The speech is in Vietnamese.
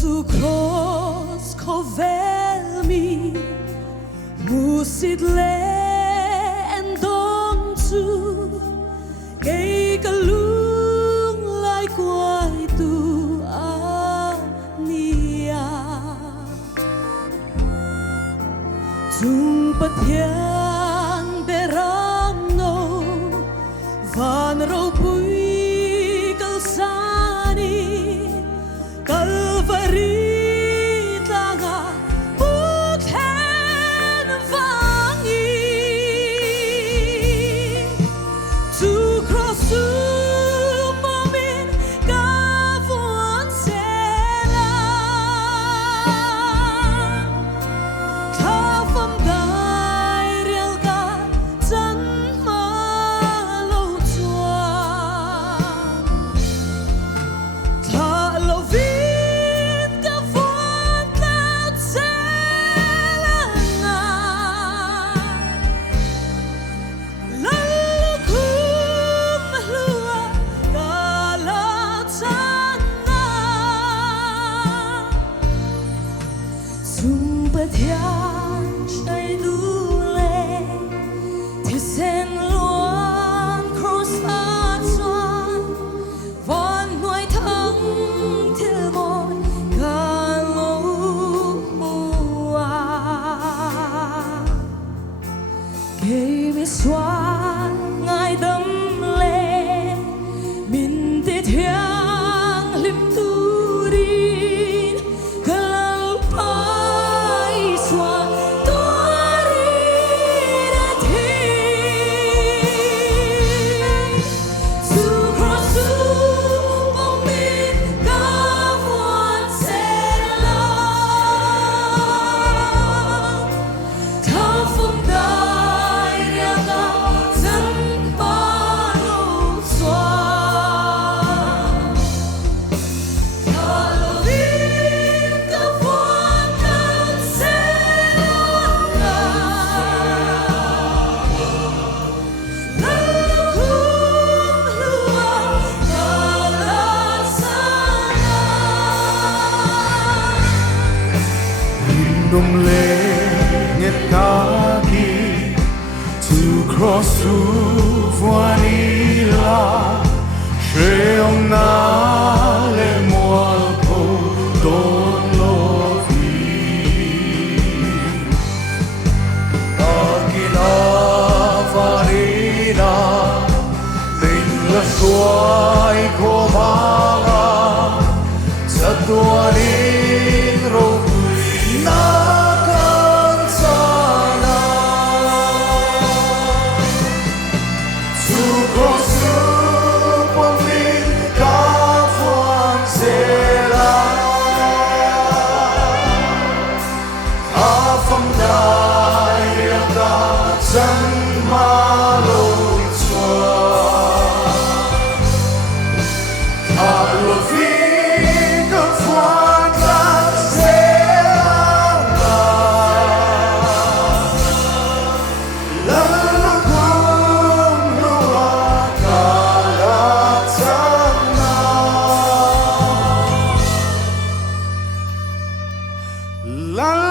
To cross Kovelmi Musit le en dom tu Kay kalung lai quay tu ania Tung pathian beram no Van rau pui kalsani Calvary tanga bukhen vangi to cross to momin gavon sela kafam dai real ka tan malo tua ta lo vi Thian say du le thì sen luôn cross a xuân von nuôi thắng thiêu một cả lũ mùa kể về xoan ngài đâm lệ mình tê thiang lim tu đi Dum le nget kaki to cross to vanilla sheong na le moal po don lovi akina varina ding la suai ko manga sa tuaning ro from the chẳng mà lối xóa thả lối phi cực phan lạc sẽ là lần cuối lúa cả lạc chẳng nào la